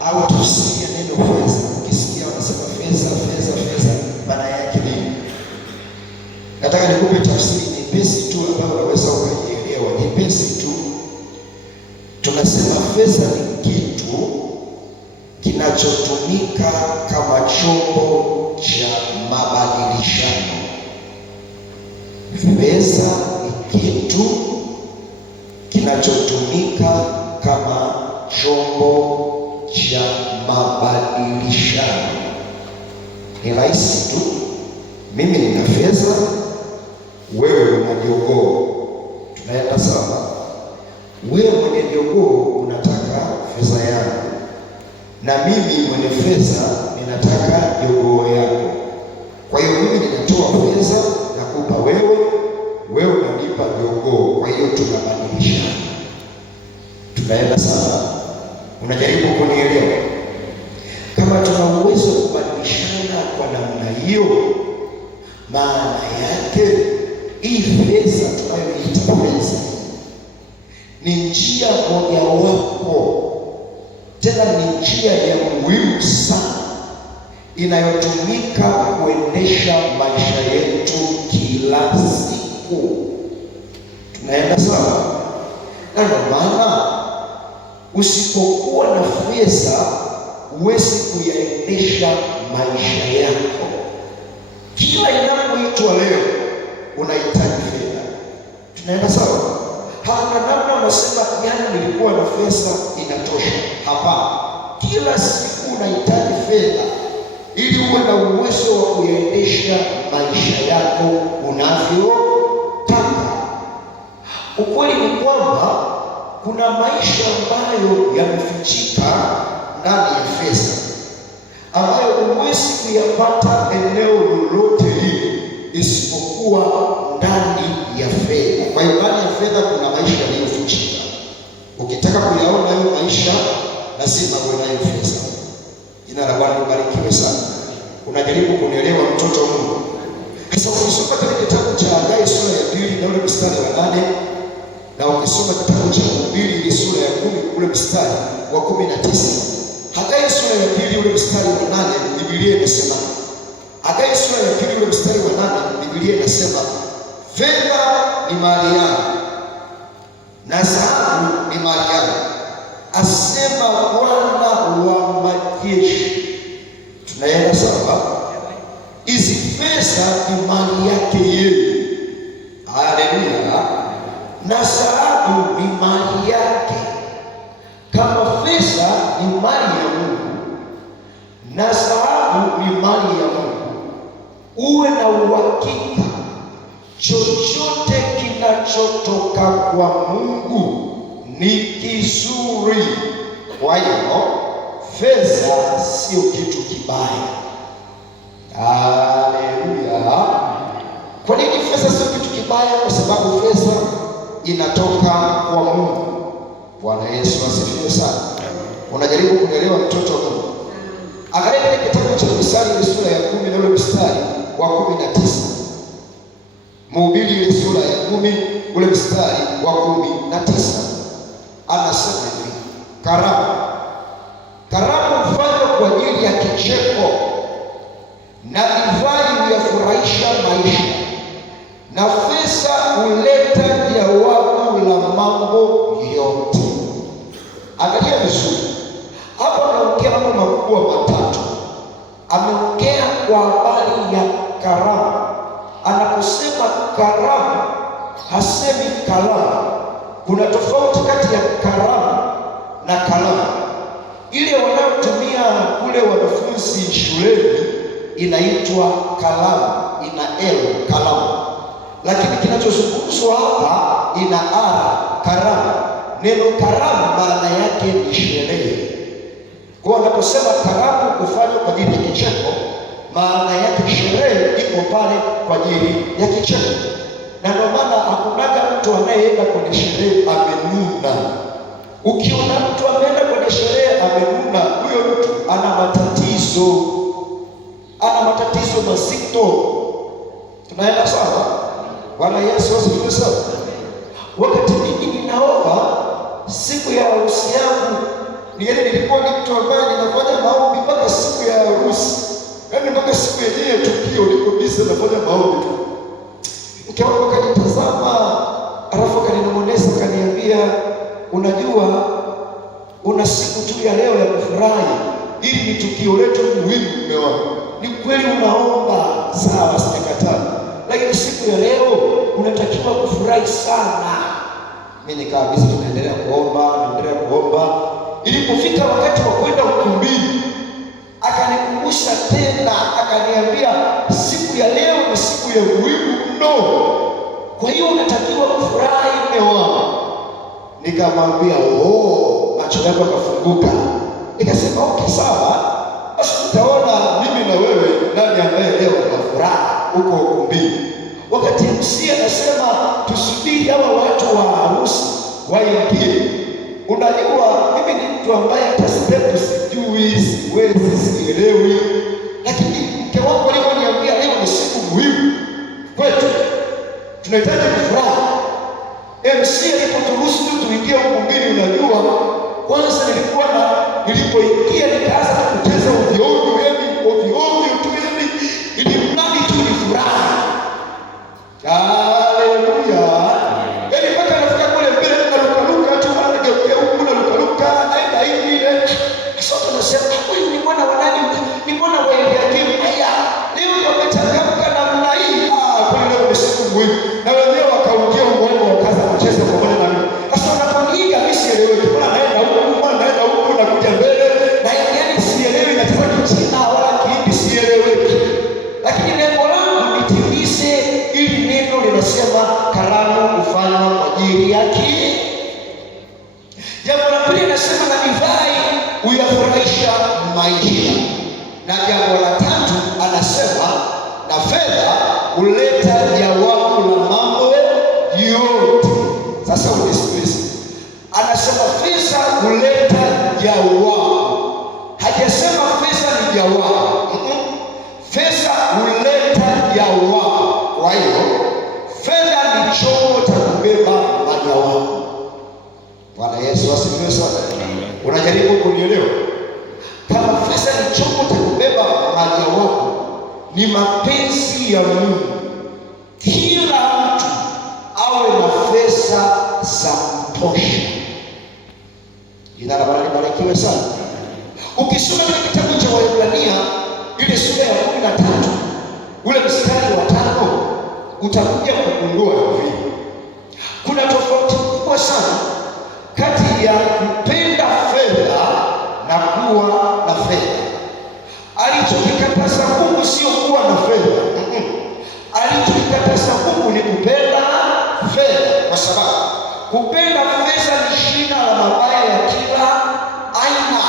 au tafsiri ya neno fedha. Ukisikia wanasema fedha, maana yake nini? Nataka nikupe tafsiri nyepesi tu ambayo unaweza ukaielewa, nyepesi tu. Tunasema fedha ni kitu kinachotumika kama chombo cha mabadilishano. Fedha ni kitu kinachotumika kama chombo cha mabadilishano. Ni rahisi tu. Mimi nina fedha, wewe una jogoo, tunaenda sawa? Wewe mwenye jogoo unataka fedha yangu, na mimi mwenye fedha ninataka jogoo yako. Kwa hiyo mimi ninatoa fedha nakupa wewe, wewe unanipa jogoo. Kwa hiyo tunabadilishana. Tunaenda sawa? Unajaribu kunielewa? Kama tuna uwezo wa kubadilishana kwa namna hiyo, maana yake hii fedha tunayoiita fedha ni njia mojawapo, tena ni njia ya muhimu sana inayotumika kuendesha maisha yetu kila siku. Tunaenda sawa? Na ndio maana usipokuwa na fedha huwezi kuyaendesha maisha yako. Kila inapoitwa leo unahitaji fedha. Tunaenda sawa? Hana namna unasema jana nilikuwa na fedha inatosha. Hapana. Kila siku unahitaji fedha ili uwe na uwezo wa kuyaendesha maisha yako unavyotaka. Ukweli ni kwamba kuna maisha ambayo yamefichika ndani ya fedha, ambayo huwezi kuyapata eneo lolote lile isipokuwa ndani ya fedha. Kwa hiyo ndani ya fedha kuna maisha yaliyofichika. Ukitaka kuyaona hayo maisha, lazima uwe nayo fedha. Jina la Bwana libarikiwe sana. Unajaribu kunielewa, mtoto wa Mungu? Sasa ukisoma kile kitabu cha Hagai sura ya 2 na ule mstari wa 8, na ukisoma kitabu cha Mhubiri ile sura ya 10 ule mstari wa 19, Hagai sura ya 2 ule mstari wa 8, Biblia inasema, Hagai sura ya 2 ule mstari wa 8, Biblia inasema, fedha ni mali yangu na dhahabu ni mali yangu, asema Bwana wa majeshi. Tunaenda sawa? Hizi fedha ni mali yake yeye. Haleluya. Na dhahabu ni mali yake. Kama fedha ni mali ya Mungu na dhahabu ni mali ya Mungu, uwe na uhakika chochote kinachotoka kwa Mungu ni kizuri. Kwa hiyo fedha sio kitu kibaya. Haleluya. Kwa nini fedha sio kitu kibaya? Kwa sababu fedha inatoka kwa Mungu. Bwana Yesu asifiwe sana. Unajaribu kuelewa, mtoto wa Mungu? Angalia kile kitabu cha Mithali ile sura ya 10 na ule mstari wa 19. Mhubiri ile sura ya 10 ule mstari wa 19. Anasema hivi, karamu hufanywa kwa ajili ya kicheko, na divai huyafurahisha maisha, na fedha huleta jawabu la mambo yote. Angalia vizuri hapa, anaongea mambo makubwa matatu. Ameongea kwa habari ya karamu. Anaposema karamu, hasemi kalamu. Kuna tofauti kati ya karamu na kalamu. Ile wanayotumia kule wanafunzi shuleni inaitwa kalamu, ina L, kalamu. Lakini kinachozungumzwa hapa ina R, karamu. Neno karamu maana yake ni sherehe. Kwa wanaposema karamu hufanywa kwa ajili ya kicheko, maana yake sherehe iko pale kwa ajili ya kicheko. Na ndio maana hakunaga mtu anayeenda kwenye sherehe amenuna. Ukiona mtu ameenda kwenye sherehe amenuna, huyo mtu ana matatizo mazito. Tunaenda sawa? Bwana Yesu asifiwe sana. Wakati mimi ninaomba siku ya harusi yangu, nilikuwa ni mtu ambaye uko busy unafanya maombi tu. Mke wangu akanitazama, alafu akaninong'oneza, akaniambia, unajua una siku tu ya leo ya kufurahi, hili ni tukio letu muhimu. Mume wangu, ni kweli unaomba, sawa, sijakataa, lakini siku ya leo unatakiwa kufurahi sana. Mimi nikaa kabisa, tunaendelea kuomba. Ilipofika wakati wa kwenda ukumbini, akanikumbusha tena, akaniambia siku ya leo ni siku ya muhimu mno, kwa hiyo unatakiwa kufurahi mume wangu. Nikamwambia macho yangu akafunguka, nikasema okay, sawa, basi utaona mimi na wewe nani ambaye leo ana furaha huko ukumbini. Wakati MC anasema tusubiri hawa watu wa harusi waingie, unajua mimi ni mtu ambaye hata step sijui, siwezi, sielewi, lakini mke wangu aliponiambia leo ni siku muhimu kwetu, tunahitaji kufurahi. MC alipoturuhusu tuingie ukumbini, unajua kwanza nilipoingia nikaanza kucheza ovyo tu, ili mradi tu ni furaha. Haleluya! Yaani mpaka nafika kule mbele narukaruka tu, anageukia huku narukaruka, naenda hivi. Sasa tunasema huyu ni mwana wa nani? Ni mwana wa Eliakimu. Haya, leo wamechangamka namna hii. Kwa leo ni siku muhimu. Na wenyewe wakaongea uongo, wakaanza kucheza pamoja na mimi. Sasa unaponiiga mimi sieleweki. Mbona naenda huku na kuja mbele? Na yaani sielewi, nacheza kichina wala Kihindi sieleweki. Lakini lengo langu nitimize ili neno linasema karamu hufanywa kwa ajili yake. Jambo la pili nasema na divai huyafurahisha maisha. Na jambo la tatu anasema na fedha huleta jawabu la mambo yote. Sasa unisikilize, anasema fedha huleta jawabu, hajasema fedha ni jawabu. Fedha huleta jawabu. Kwa hiyo fedha ni chombo cha kubeba majawabu. Bwana Yesu asifiwe sana. Unajaribu kunielewa? Kama fedha ni chombo cha kubeba majawabu, ni mapenzi ya Mungu kila mtu awe na fedha za kutosha. Jina la Bwana libarikiwe sana. Ukisoma kile kitabu cha Waebrania ile sura ya 13 ule mstari wa 5 utakuja kugundua hivi, kuna tofauti kubwa sana kati ya kupenda fedha na kuwa na fedha. Alichokikataza Mungu sio kuwa na fedha. Alichokikataza Mungu ni kupenda fedha, kwa sababu kupenda fedha ni shina la mabaya ya kila aina.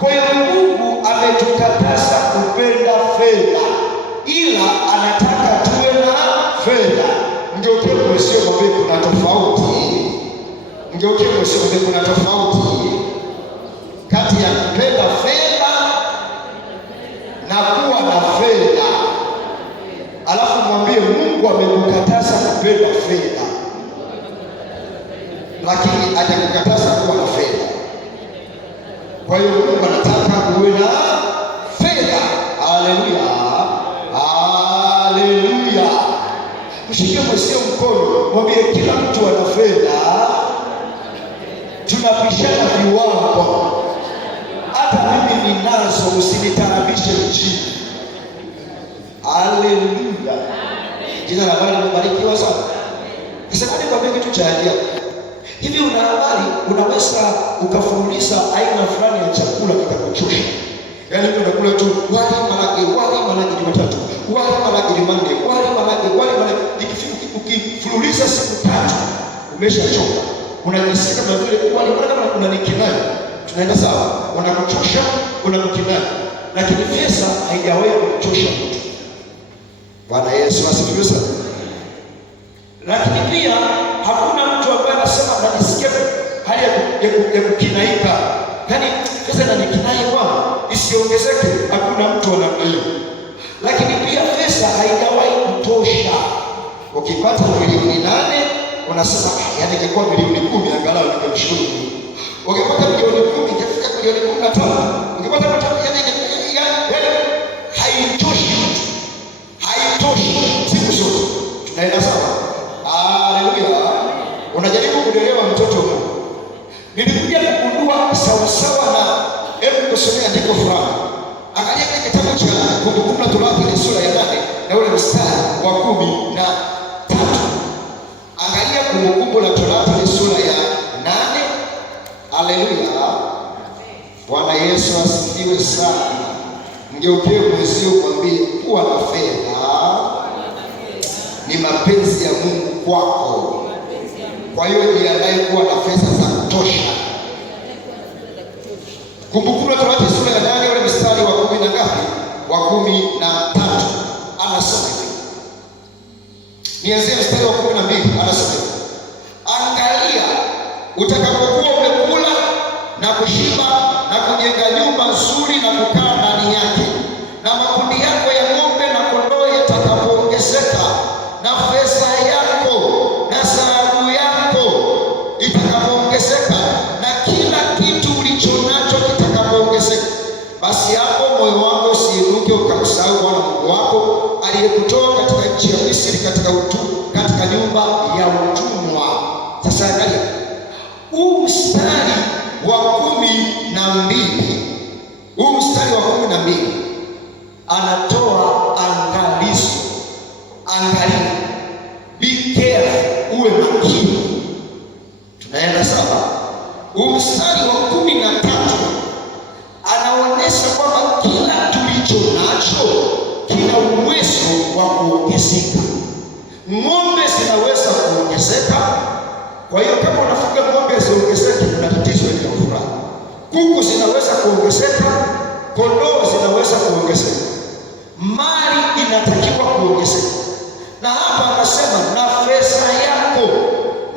Kwa hiyo Mungu ametukataza kupenda fedha, ila anataka tuwe na fedha. Mgeukie mwenzio mwambie kuna tofauti. Mgeukie mwenzio mwambie kuna tofauti kati ya kupenda fedha na kuwa na fedha. Alafu mwambie Mungu amekukataza kupenda fedha, lakini hajakukataza kuwa na fedha. Kwa hiyo Mungu anataka uwe na fedha. Haleluya, haleluya. Mshike mwenzio mkono, mwambie kila mtu ana fedha, tunapishana viwango. Hata mimi ninazo, usinitarabishe mjini. Haleluya, jina la Bwana libarikiwe sana. Sasa nikwambie kitu cha ajabu. Hivi una habari, unaweza ukafululiza aina fulani ya chakula kikakuchosha. Yaani unakula tu wali marage Jumatatu, wali marage Jumanne, wali marage. Ukifululiza siku 3 umeshachoka. Unajisikia kama vile wali marage unanikinai. Tunaenda sawa, unakuchosha, unakukinai. Lakini pesa haijawahi kuchosha mtu. Bwana Yesu asifiwe sana. Lakini pia hakuna mtu ambaye anasema anajisikia hali ya kukinaika. Yaani pesa inanikinai bwana, isiongezeke. Hakuna mtu wa namna hiyo. Lakini pia pesa haijawahi kutosha. Ukipata milioni 8 unasema yaani ingekuwa milioni 10 angalau ningemshukuru Mungu. Ukipata milioni 10 ingefika milioni 15. Ukipata yaani haitoshi mtu. mstari wa 13. Angalia Kumbukumbu la Torati sura ya 8. Haleluya. Bwana Yesu asifiwe sana. Mgeukie mwenzio kwambie, kuwa na fedha ni mapenzi ya Mungu kwako. Kwa hiyo jiandae kuwa na fedha za kutosha. Kumbukumbu la Torati sura ya 8 ule mstari wa 10 na ngapi? Wa 13. Anasema hivi. Nianzie mstari wa 12. Anasema hivi. Angalia, utakapokuwa umekula na kushiba na kujenga nyumba nzuri na kukaa ndani yake, na makundi yako ya ng'ombe na kondoo yatakapoongezeka, na fedha yako na dhahabu yako itakapoongezeka, na kila kitu ulichonacho kitakapoongezeka, basi hapo moyo wako usiinuke ukamsahau Bwana Mungu wako aliyekutoa katika nchi ya Misri, katika nyumba ya utumwa. Sasa angalia huu mstari wa 12. Huu mstari wa 12 anatoa angalizo. Angalia, be careful, uwe makini. Tunaenda sawa? Huu mstari wa 13 anaonyesha kwamba kila tulicho nacho kina uwezo wa kuongezeka. Ng'ombe zinaweza kuongezeka. Kwa hiyo kama unafuga ng'ombe ziongezeke, kuna tatizo ile ya furaha. Kuku zinaweza kuongezeka, kondoo zinaweza kuongezeka. Mali inatakiwa kuongezeka. Na hapa anasema na fedha yako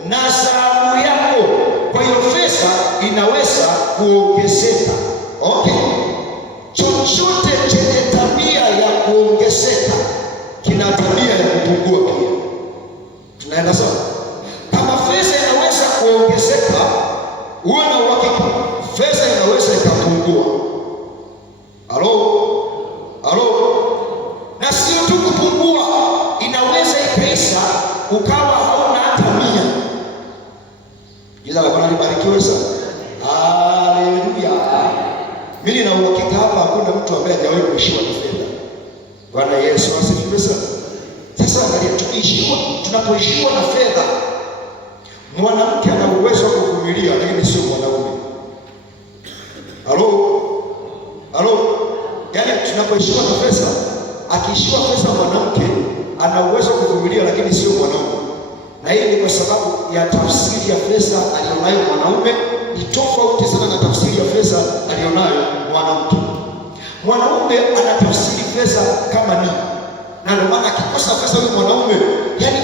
na dhahabu yako. Kwa hiyo fedha inaweza kuongezeka. Okay. Chochote chenye tabia ya kuongezeka kina tabia ya kupungua pia. Tunaenda sawa? Kama fedha inaweza kuongezeka, uwe na uhakika fedha inaweza ikapungua. Halo? Na sio tu kupungua, inaweza ikaisha ukawa hauna hata 100. Jina la Bwana libarikiwe sana. Haleluya. Mimi na uhakika hapa hakuna mtu ambaye hajawahi kuishiwa na fedha. Bwana Yesu asifiwe sana. Sasa angalia, tunapoishiwa na fedha, mwanamke ana uwezo wa kuvumilia, lakini sio mwanaume. Halo? Yaani tunapoishiwa na fedha, akiishiwa fedha mwanamke ana uwezo wa kuvumilia, lakini sio mwanaume. Na hii ni kwa sababu ya tafsiri ya fedha alionayo mwanaume ni tofauti sana na tafsiri ya fedha alionayo mwanamke. Mwanaume anatafsiri fedha kama nini? Na ndio maana akikosa fedha huyu mwanaume, yani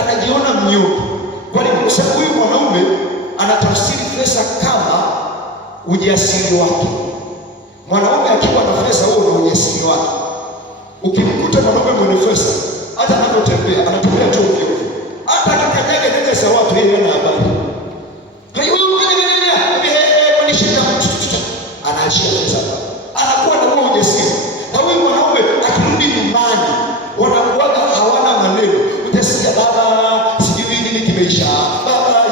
anajiona mnyonge. Kwani kwa sababu huyu mwanaume anatafsiri fedha kama ujasiri wake. Mwanaume akiwa na fedha, huo ndio ujasiri wake. Ukimkuta mwanaume mwenye fedha, hata anapotembea anatembea tu ovyo. Hata akikanyaga nje za watu, yeye hana habari. Anaachia fedha, anakuwa na huo ujasiri. Na huyu mwanaume akirudi nyumbani, wanakuaga hawana maneno. Utasikia baba sijui nini kimeisha, baba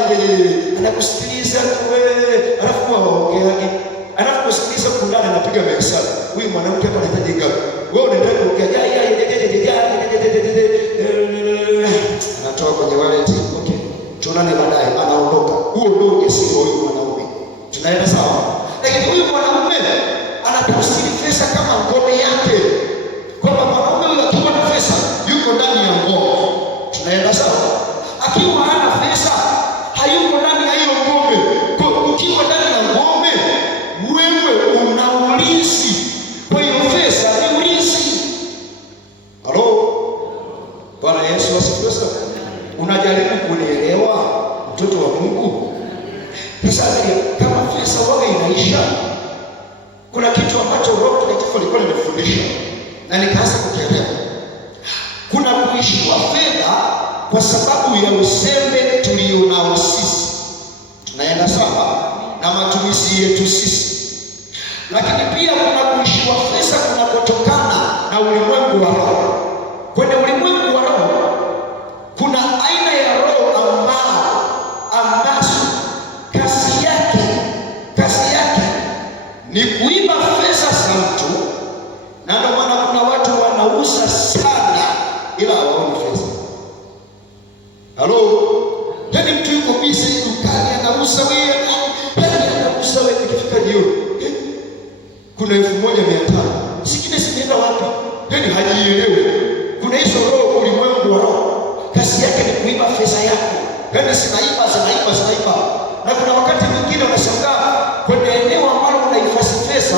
anakusikiliza wewe, alafu waongeaje, alafu kusikiliza kulala, anapiga mahesabu. Huyu mwanamke hapa anahitaji ngapi? Wewe unaendelea kuongea anatoa kwenye wallet. Okay, tuonane baadaye, anaondoka. Huo ndio ujasiri wa huyu mwanaume. Tunaenda sawa? Lakini huyu mwanaume anatafsiri pesa kama ngome yake, kwamba mwanaume huyu akiwa na pesa yuko ndani ya ngome. Tunaenda sawa? Akiwa hana pesa hayuko ndani ya hiyo ngome. Ukiwa ndani ya ngome, wewe una ulinzi. Kwa hiyo pesa ni ulinzi. Halo? Bwana Yesu asifiwe sana. Unajaribu kunielewa mtoto wa Mungu? Sasa kama pesa waga inaisha, kuna kitu ambacho Roho Mtakatifu alikuwa ananifundisha na nikaanza kukielewa. Kuna kuishiwa fedha kwa sababu ya uzembe tulionao sisi. Tunaenda sawa na matumizi yetu sisi. Lakini pia kuna kuishiwa fedha kunakotokana na ulimwengu wa roho. Kwenye ulimwengu wa roho kuna aina ya roho ambazo kazi yake ni kuiba pesa za mtu, na ndio maana kuna watu wana wanauza sana ila hawaoni fedha. Halo, yaani mtu yuko busy dukani anauza wewe, anauza wewe, ikifika jioni kuna 1500. Sikine simeenda wapi? Yaani hajielewi. Kuna hizo roho, ulimwengu wa roho. Kazi yake ni kuiba fedha yako. Yaani zinaiba. Na kuna wakati mwingine unashangaa kwenye eneo ambalo unahifadhi pesa,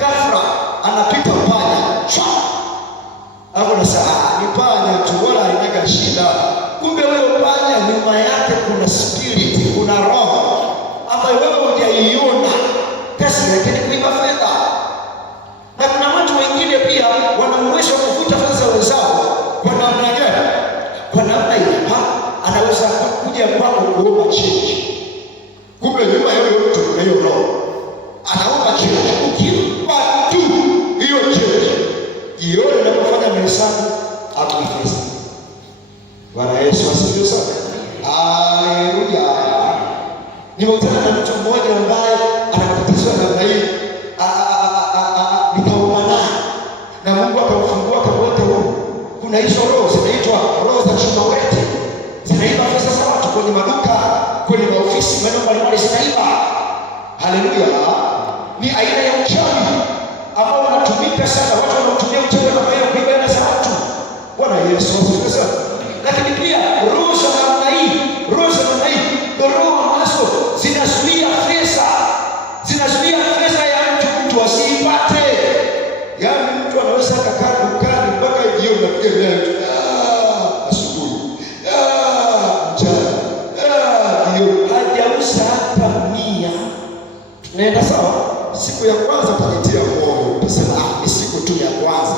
ghafla anapita panya. Hapo unasema ni panya tu, wala haina shida. Kumbe wewe panya nyuma yake kuna spirit, kuna roho ambayo wewe hujaiona. Kazi yake ni kuiba fedha. Na kuna watu wengine pia wana uwezo wa kuvuta fedha za wenzao. Kwa namna gani? Kwa namna hii anaweza kuja kwako kuomba change. Kumbe nyuma ya yule mtu kuna hiyo roho. Anaomba change. Ukimpa tu hiyo change, jioni unapofanya mahesabu hakuna pesa. Bwana Yesu asifiwe sana. Haleluya. Nimekutana na mtu mmoja ambaye anatatizwa namna hii. Nikaomba na Mungu akamfungua akamweka huko. Kuna hizo roho zinaitwa roho za chumawete. Zinaiba pesa za watu kwenye maduka, kwenye maofisi, maeneo mbalimbali zinaiba. Haleluya. Ni aina ya uchawi ambao unatumika sana. Watu wanatumia uchawi kama hiyo kuiba hela za watu. Bwana Yesu asifiwe sana. Lakini pia roho za namna hii, ndio roho ambazo zinazuia fedha ya mtu asiipate. Yaani mtu anaweza kukaa dukani mpaka jioni na kuja asubuhi. Jioni hajauza hata 100. Tunaenda sawa? Siku ya kwanza utajitia moyo, utasema ni siku tu ya kwanza.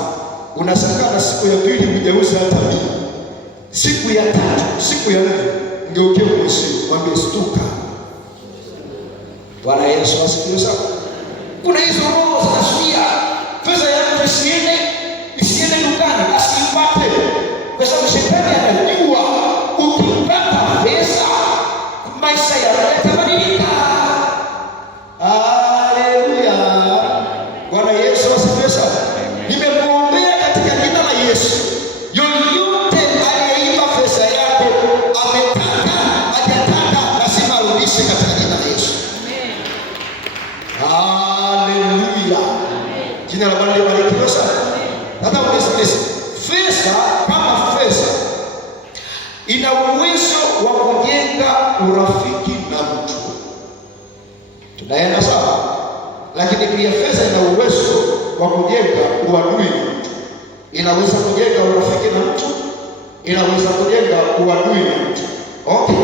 Unashangaa na siku ya pili hujauza hata 100. Siku ya tatu, siku ya 4 ngeukie mwisho, mwambie stuka. Bwana Yesu asifiwe sana. Kuna hizo roho zinazuia pesa ya mtu isiende dukani, asipate. Kwa sababu shetani anajua ukipata pesa maisha yako yatabadilika. Haleluya. Bwana Yesu asifiwe sana. Nimekuombea katika jina la Yesu. Yoyote aliyeiba pesa yako, ametaka, hajataka, lazima arudishe katika jina la Yesu. Haleluya. Jina la Bwana libarikiwe sana. Hata unisikilize. Pesa kama pesa ina uwezo wa kujenga urafiki na mtu. Tunaenda sawa? Lakini pia pesa ina uwezo wa kujenga uadui na mtu. Inaweza kujenga urafiki na mtu, inaweza kujenga uadui na mtu. Okay.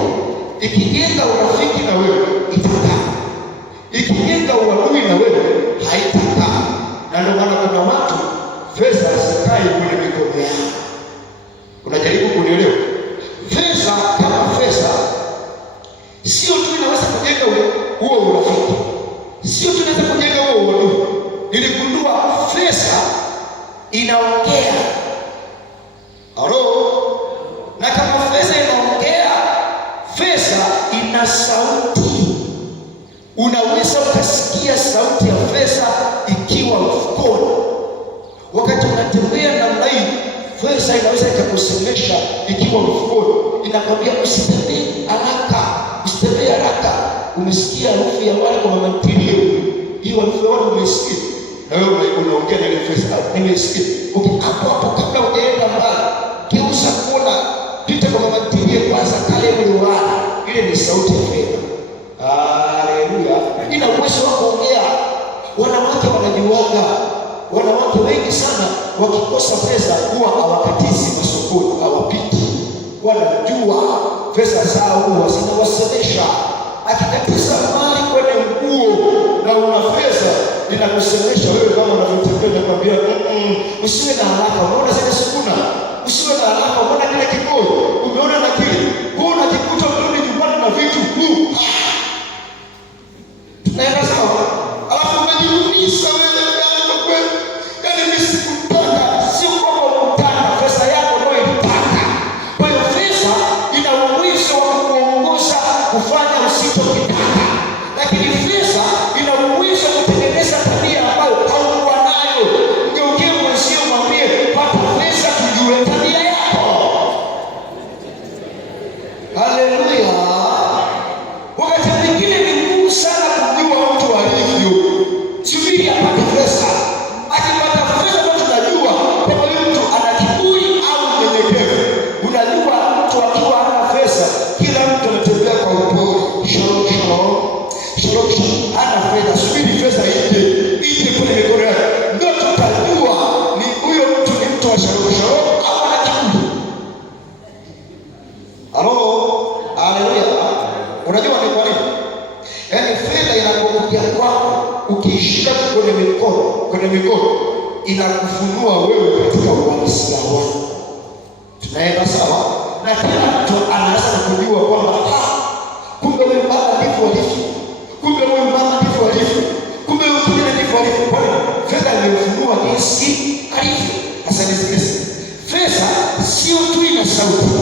Ikijenga urafiki na wewe itakaa. Ikijenga uadui na wewe haitakaa. Na ndio maana kuna watu pesa zikae kwenye mikono yao. Unajaribu kunielewa? Pesa kama pesa sio tu inaweza kujenga huo urafiki. Sio tu inaweza kujenga huo uadui. Niligundua pesa inaongea. Halo? Na kama pesa inaongea, pesa ina sauti. Unaweza ukasikia sauti ya pesa ikiwa mfukoni. Wakati unatembea namna hii, pesa inaweza ikakusemesha ikiwa mfukoni. Inakwambia usitembee haraka. Umesikia harufu ya wale kwa mama ntilie. Hiyo harufu ya wale umesikia. Na wewe unaongea na ile pesa. Nimesikia. Okay, hapo kabla hujaenda mbali, geuza kona, pita kwa mama ntilie kwanza, kale ule wala. Ile ni sauti ya fedha. Haleluya. Ina uwezo wa kuongea. Wanawake wanajiwaga. Wanawake wengi sana wakikosa pesa huwa hawakatizi masokoni, hawapiti. Wanajua pesa zao huwa zinawasemesha. Akikatiza mali kwenye nguo na una pesa, inakusemesha wewe kama unavyotembea, nakwambia usiwe na haraka. Unaona zile sukuna, usiwe na haraka. Unaona kile kikoi, umeona na kile, wewe unajikuta unarudi nyumbani na vitu tunaenda sawa, alafu unajirumisha wewe. Yaani mimi sikutaka, sio kwamba ukutaka, pesa yako ndio ilitaka. Kwa hiyo pesa ina uwezo wa kuongoza kufanya usichokitaka, lakini pesa ina uwezo wa kutengeneza tabia ambayo haukuwa nayo. Ngeukie mwenzio mwambie pata kwenye mikono inakufunua wewe katika uhalisia wako. Tunaenda sawa? Na kila mtu anaanza kujua kwamba kumbe huyu baba ndivyo alivyo, kumbe huyu mama ndivyo alivyo, kumbe huyu kijana ndivyo alivyo. Kwa hiyo fedha imefunua jinsi alivyo. Sasa nisikilize, fedha sio tu ina sauti,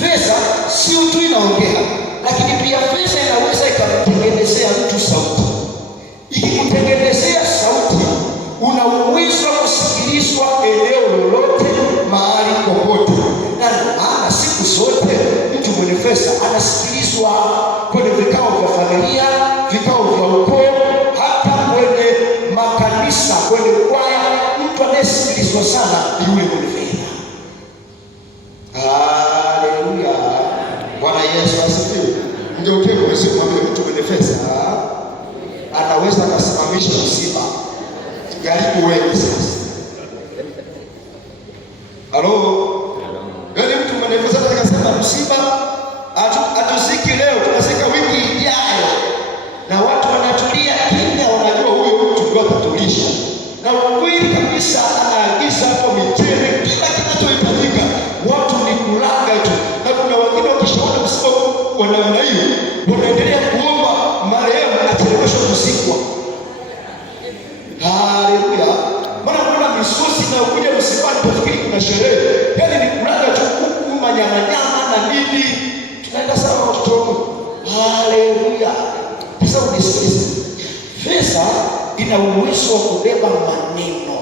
fedha sio tu inaongea, lakini pia fedha inaweza ikamtengenezea mtu sauti. Ikikutengenezea sauti, una uwezo wa kusikilizwa eneo lolote, mahali popote. Na maana siku zote mtu mwenye fedha anasikilizwa kwenye vikao vya familia, vikao vya ukoo, hata kwenye makanisa, kwenye kwaya. Mtu anayesikilizwa sana ni yule mwenye fedha. Haleluya, Bwana Yesu asifiwe. Ndio utego mwambie mtu mwenye fedha anaweza kusimamisha msiba. Jaribu wewe sasa. Halo? Yaani mtu mwenye fedha akasema msiba atuziki leo, tunazika wiki ijayo. Na watu wanatulia kimya, wanajua huyo mtu ndio atatulisha. Na ukweli kabisa anaagiza hapo michele, kila kinachohitajika, watu ni kulaga tu. Na kuna wengine wakishaona msiba wa namna hiyo, wanaendelea kuomba marehemu acheleweshwe kuzikwa. Haleluya. Maana kuna misosi na kuja msibani tufikiri kuna sherehe. Yaani ni kulaga tu, kuku, nyama na nini. Tunaenda sawa watoto wangu. Haleluya. Sasa unisikilize. Fedha ina uwezo wa kubeba maneno.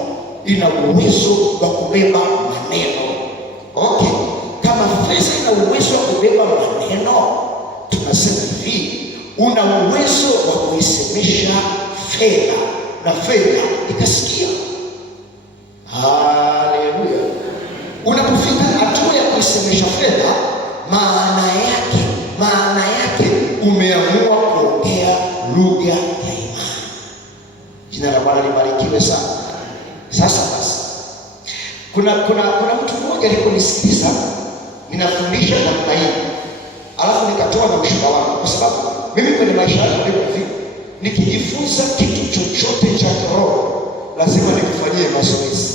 Ina uwezo wa kubeba maneno. Okay. Kama fedha ina uwezo wa kubeba maneno, tunasema hivi, una uwezo wa kuisemesha fedha na fedha ikasikia. Haleluya. Unapofika hatua ya kuisemesha fedha, maana yake umeamua kuongea lugha ya imani. Jina la Bwana libarikiwe sana. Sasa basi, kuna mtu mmoja aliponisikiliza ninafundisha namna hii, alafu nikatoa na ushuhuda wangu, kwa sababu mimi kwenye maisha yangu hivi, nikijifunza kitu chochote cha kiroho lazima nikifanyie mazoezi.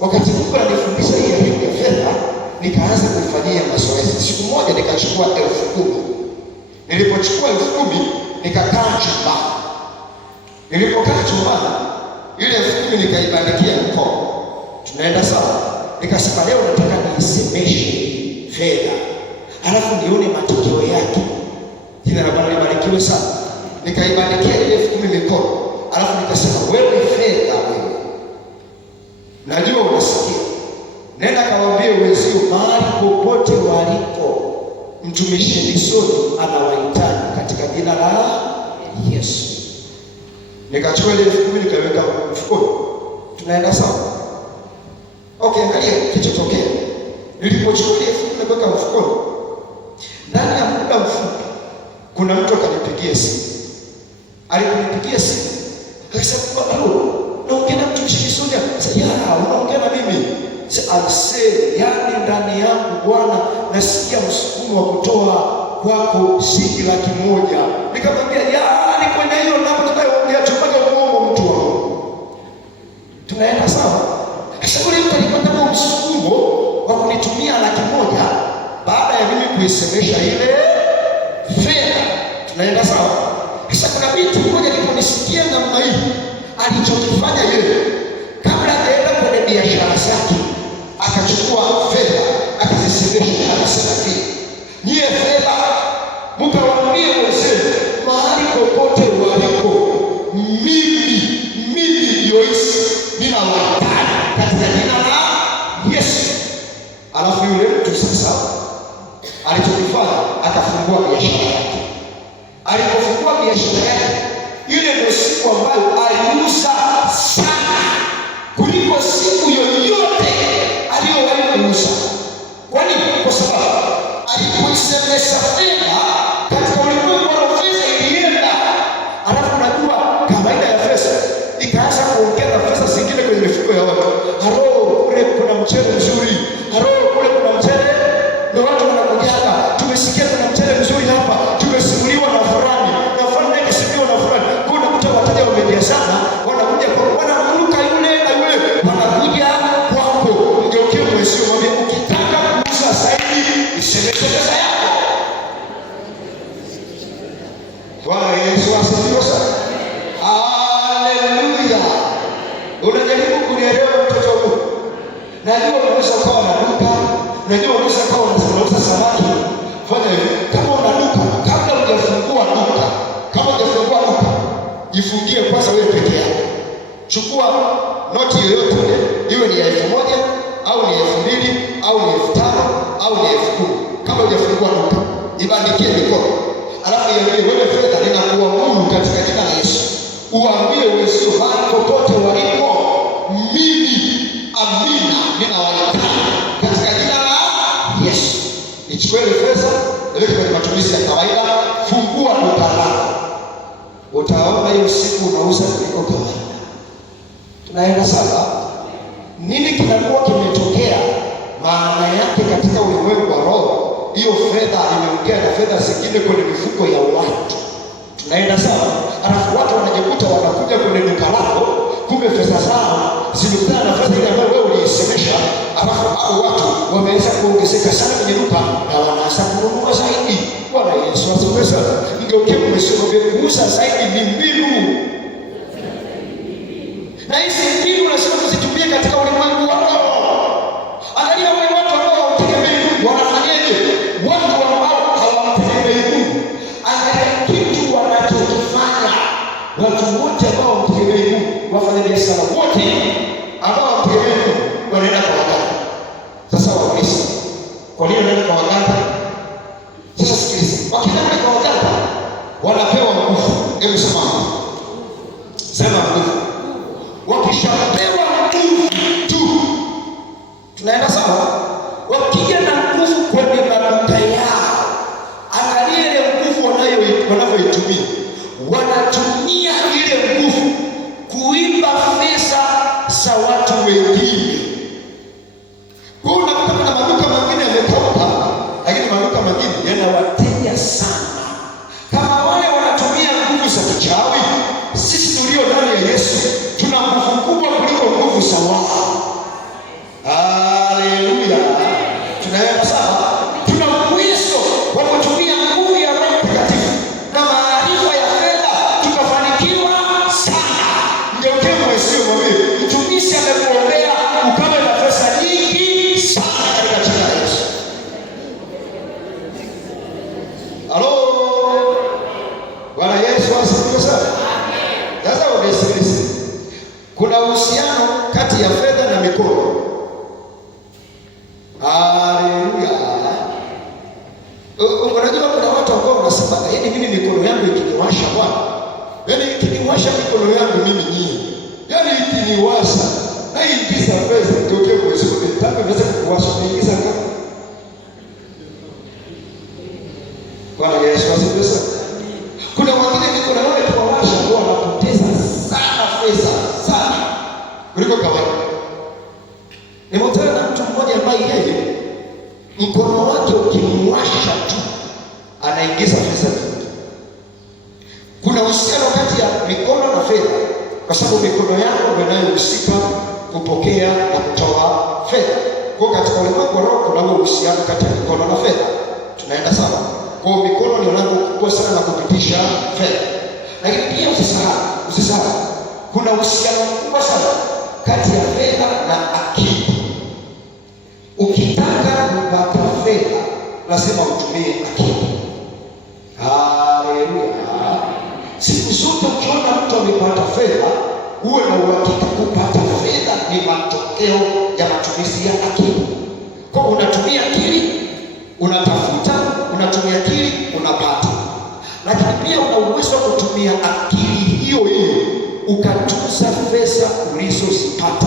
Wakati Mungu ananifundisha hii elimu ya fedha, nikaanza kufanyia mazoezi. Siku moja nikachukua 10,000. Nilipochukua 10,000 nikakaa chumbani. Nilipokaa chumbani, ile 10,000 nikaibandikia mkono. Tunaenda sawa? Nikasema leo nataka niisemeshe fedha, alafu nione matokeo yake. Jina la Bwana libarikiwe sana. Nikaibandikia ile 10,000 mikono, alafu nikasema wewe fedha, wewe najua unasikia, nenda kawaambie wenzio mahali popote walipo, mtumishi Edison anawahitaji katika jina la Yesu. Nikachukua ile 10,000 nikaweka mfukoni. Tunaenda sawa? Okay, angalia kilichotokea. Nilipochukua ile 10,000 nikaweka mfukoni, ndani ya muda mfupi kuna mtu akanipigia simu. Aliponipigia simu akasema, "Halo, naongea na mtumishi Edison." Sasa, unaongea na mimi?" Yaani ndani yangu Bwana nasikia msukumo wa kutoa kwako shilingi 100,000. Nikamwambia, "Yaani kwenye hiyo namba tutaiongea tumpaka uongo mtu wa Mungu." Tunaenda sawa? Sasa yule mtu alipata huo msukumo wa kunitumia 100,000 baada ya mimi kuisemesha ile fedha. Tunaenda sawa? Sasa kuna binti mmoja aliponisikia namna hii, alichokifanya yeye, kabla hajaenda kwenye biashara zake, akachukua fedha akazisemesha, akasema hivi, "Nyie fedha mkawaambie wenzenu mahali popote walipo, mimi Yoisi ninawahitaji katika jina la Yesu." Alafu yule mtu sasa alichokifanya, akafungua biashara yake. Alipofungua biashara yake, ile ndio siku ambayo aliuza sana kuliko siku yoyote aliyowahi kuuza. Kwa nini? Kwa sababu alipoisemesha fedha katika ulimwengu wa fedha ilienda. Alafu unajua kawaida ya fedha ikaanza kuongea na fedha zingine kwenye mifuko ya watu. "Haro, kule kuna mchele mzuri. Haro, kule kuna mchele." Ndio watu wanakujaga, "Tumesikia kuna mchele mzuri hapa. Tumesimuliwa na fulani. Na fulani akisimuliwa na fulani." Kwa unakuta wateja wamejaa sana, wanakuja kwa wanamruka Unajaribu kunielewa mtoto wangu? Najua unaweza ukawa na duka, najua unaweza ukawa unauza samaki. Fanya hivi, kama una duka, kabla hujafungua duka, jifungie kwanza wewe peke yako. Chukua noti yoyote ile, iwe ni 1,000 au ni 2,000 au ni 5,000 au ni 10,000. Kama hujafungua duka, ibandikie mikono. Alafu iambie wewe fedha ninakuamuru katika jina la Yesu. Uambie Yesu mahali popote walipo, mimi amina ninawaita katika jina la Yesu. Ichukue pesa, weka kwenye matumizi ya kawaida, fungua duka lako. Utaona hiyo siku unauza kuliko kawaida. Tunaenda sawa? Nini kinakuwa kimetokea? Maana yake katika ulimwengu wa roho, hiyo fedha imeongea na fedha zingine kwenye mifuko ya watu. Tunaenda sawa? Alafu watu wanajikuta wanakuja kwenye duka lako, kumbe fedha zao zimekutana na fedha ile ambayo wewe uliisemesha, alafu hao watu wameweza kuongezeka sana kwenye duka na wanaanza kununua zaidi. Bwana Yesu asifiwe sana. Ngeuke mmesema kuuza zaidi ni mbinu. Na hizi mbinu lazima tuzitumie katika ulimwengu wa roho. Angalia wale watu ambao hawamtegemei Mungu wanafanyaje? Watu ambao hawamtegemei Mungu, angalia kitu wanachokifanya. Watu wote ambao hawamtegemei Mungu, wafanya biashara wote ambao hawamtegemei Mungu wanaenda kwa waganga. Sasa waulize, kwa nini wanaenda kwa waganga? Sasa sikiliza, wakienda kwa waganga wanapewa nguvu. Hebu sema nguvu. Sema nguvu. Wakishapewa nguvu tu, tunaenda sawa. Wakija na nguvu kwenye maduka yao, angalia ile nguvu wanavyoitumia. Wanatumia ile nguvu kuiba pesa za watu wengine. Kwa hiyo unakuta kuna maduka mengine yamekauka, lakini maduka mengine yana wateja sana. Kama wale wanatumia nguvu za kichawi, sisi tulio ndani ya Yesu tuna nguvu kubwa kuliko nguvu za wao. Haleluya. Tunaelewa sawa? Tuna uwezo wa kutumia nguvu ya Roho Mtakatifu na maarifa ya fedha tukafanikiwa sana. Ngeuke mwezio mwambie, mtumishi amekuombea ukawe na pesa nyingi sana katika jina la Yesu. Halo. Bwana Yesu asifiwe sana. Sasa unasikiliza. Kuna uhusiano kati ya fedha na mikono. Haleluya. Unajua kuna watu ambao wanasema, yaani mimi mikono yangu ikiniwasha Bwana. Yaani ikiniwasha mikono yangu mimi nyinyi. Yaani ikiniwasha na ingiza pesa nitokee mwezi wa tano naweza kuwasha kuingiza ngapi? Bwana Yesu asifiwe sana. Kuna wengine mikono yao ikiwasha ndio wanapoteza sana pesa sana kuliko kawaida. Nimekutana na mtu mmoja ambaye yeye mkono wake ukimwasha tu anaingiza pesa nyingi. Kuna uhusiano kati ya mikono na fedha, kwa sababu mikono yako ndio inayohusika kupokea na kutoa fedha. Kwa katika ulimwengu wa roho kuna uhusiano kati ya mikono na fedha. Tunaenda sawa? Kwa mikono ni lango kubwa sana la kupitisha fedha. Lakini pia usisahau kuna uhusiano mkubwa sana kati ya fedha na akili. Ukitaka kupata fedha lazima utumie akili. Haleluya. Siku zote ukiona mtu amepata fedha, uwe na uhakika kupata fedha ni matokeo ya matumizi ya akili. Kwa unatumia akili unatafuta, unatumia akili unapata. Lakini pia una uwezo wa kutumia akili hiyo hiyo ukatunza pesa ulizozipata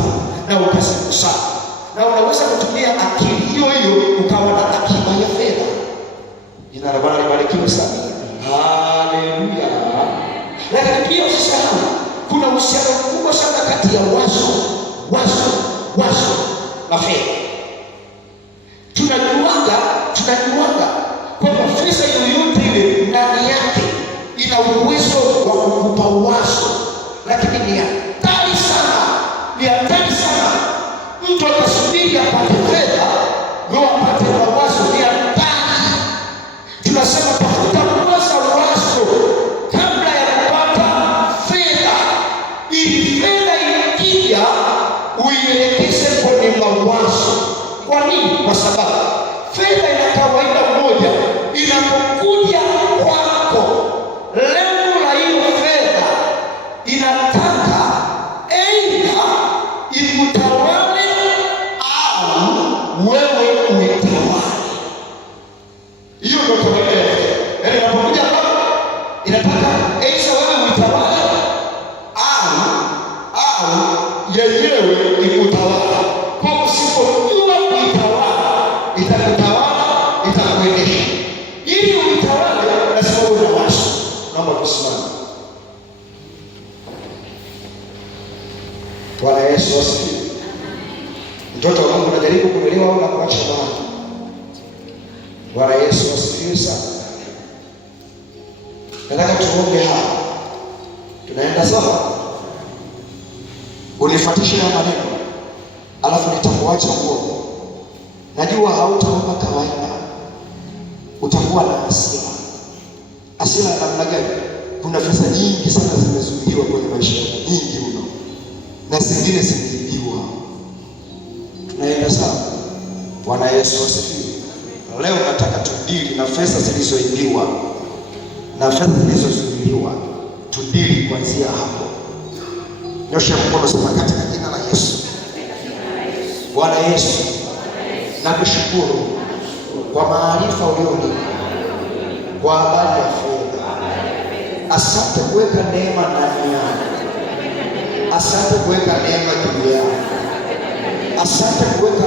na ukazikusanya. Na unaweza kutumia akili hiyo hiyo ukawa na akiba ya fedha. Jina la Bwana libarikiwe sana. Haleluya. Lakini pia usisahau kuna uhusiano mkubwa sana kati ya wazo na fedha. Tunajuaga kwamba pesa yoyote ile ndani yake ina uwezo wa kukupa wazo, lakini ni hatari sana mtu akasubiri apate fedha ndio apate mawazo. Ni hatari. Tunasema tafuta kwanza wazo kabla ya kupata fedha, ili fedha ikija nini? Kwa sababu fedha ina kawaida moja, inapokuja kwako, lengo la hiyo fedha inataka aidha ikutawale au wewe uitawale. Hiyo ndio kawaida ya fedha. Yaani inapokuja kwako inataka aidha wewe uitawale au yenyewe ikutawala. Kwa usipojua kuitawala, itakutawala, itakuendesha. Ili uitawale lazima uwe na wazo. Naomba tusimame. Bwana Yesu asifiwe. Mtoto wa Mungu anajaribu kuelewa au kuacha mahali. Bwana Yesu asifiwe sana. Nataka tuombe hapa. Tunaenda sawa? Unifuatishe na maneno, alafu nitakuacha uombe. Najua hautaomba kawaida, utakuwa na hasira. Hasira ya namna gani? Kuna pesa nyingi sana zimezuiliwa kwenye maisha yako, nyingi mno, na zingine zimeibiwa. Tunaenda sawa? Bwana Yesu asifiwe. Leo nataka tudili na pesa zilizoibiwa na fedha zilizozuiliwa, tudili kuanzia hapo. Nyosha mkono, sema katika jina la Yesu. Bwana Yesu, nakushukuru kwa maarifa ulionipa kwa habari ya fedha. Asante kuweka neema ndani yangu. Asante kuweka neema juu yangu. Asante kuweka